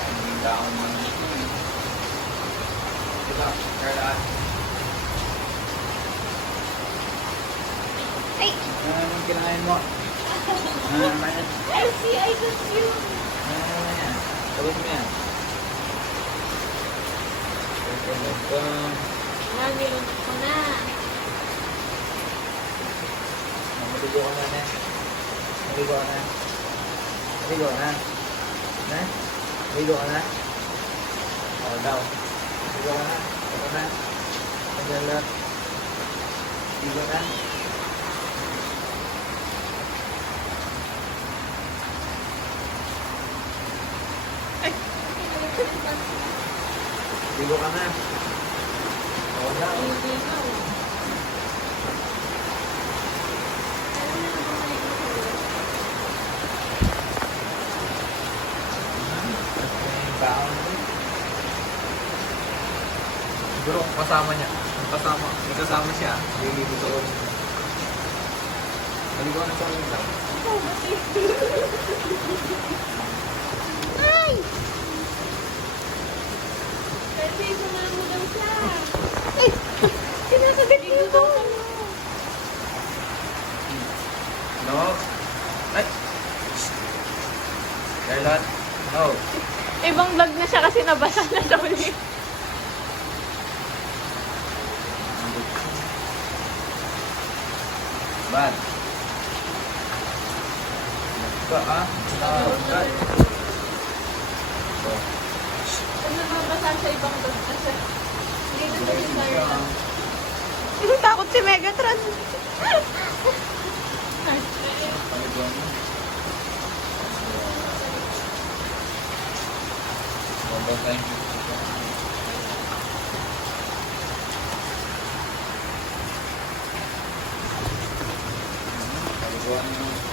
Ang daon mo. Diba, Carla? Ay! Ano naman kinain mo? Ano naman yan? Elsie, I love you! Ano naman yan? Sagot mo yan. Welcome. Mami, lunok ko na. Maligo ka na, ne? Maligo ka na. Maligo ka na. Ne? Maligo ka na. Oo daw. Maligo ka na. Maligo ka na. Maligo ka. Maligo ka. Maligo ka na. Oo daw. Hindi ko. Alam na lang kung maligo ko. Baon mo. Siguro kung kasama niya. Kung kasama. May kasama siya. Liligo doon. Maligo ka na sa ulit lang. Ay! Kasi sumamo daw siya. Ay! Kinakagat ko ito. No. Ay! Charlotte. No. Ibang vlog na siya kasi nabasa na sa ulit. Bad. Ba ah? Bad. So, Kung nababasa sa ibang vlog na siya. Hindi na siya desire lang. Takot si Megatron. paligo mo. Mobile time. Paliguan mo.